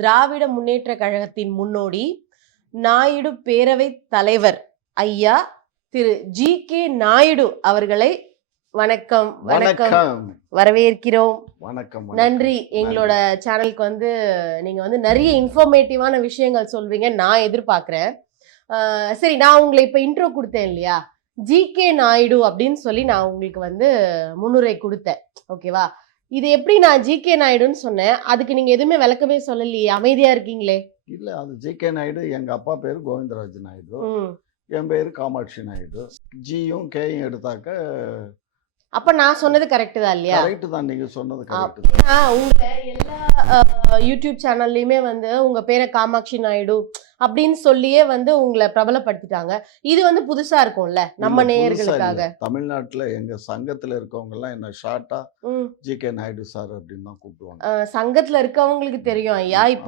திராவிட முன்னேற்ற கழகத்தின் முன்னோடி நாயுடு பேரவை தலைவர் ஐயா திரு ஜி.கே. நாயுடு அவர்களை வணக்கம் வணக்கம் வரவேற்கிறோம். வணக்கம். நன்றி. எங்களோட சேனலுக்கு வந்து நீங்க வந்து நிறைய இன்ஃபர்மேட்டிவான விஷயங்கள் சொல்வீங்க நான் எதிர்பார்க்கிறேன். சரி, நான் உங்களை இப்ப இன்ட்ரோ கொடுத்தேன் இல்லையா, ஜி.கே. நாயுடு அப்படின்னு சொல்லி நான் உங்களுக்கு வந்து முன்னுரை கொடுத்தேன். ஓகேவா? இது எப்படி நான் ஜி.கே. நாயுடுன்னு சொன்னேன், அதுக்கு நீங்க எதுவுமே விளக்கமே சொல்லலையே, அமைதியா இருக்கீங்களே? இல்ல, அது ஜி.கே. நாயுடு. எங்க அப்பா பேரு கோவிந்தராஜ் நாயுடு, என் பேரு காமாட்சி நாயுடு. ஜியும் கேயும் எடுத்தாக்க அப்ப நான் சொன்னது கரெக்ட் தான் இல்லையா? கரெக்ட் தான், நீங்க சொன்னது கரெக்ட் தான். உங்க எல்லா யூடியூப் சேனல்லையுமே வந்து உங்க பேரை காமாட்சி நாயுடு அப்படின்னு சொல்லியே வந்து உங்களை பிரபலப்படுத்திட்டாங்க. இது வந்து புதுசா இருக்கும்ல நம்ம நேயர்களுக்காக. தமிழ்நாட்டுல எங்க சங்கத்துல இருக்கவங்க எல்லாம் என்ன ஷார்ட்டா ஜி.கே. நாயுடு சார் அப்படின்னு தான் கூப்பிடுவாங்க. சங்கத்துல இருக்கவங்களுக்கு தெரியும் ஐயா. இப்போ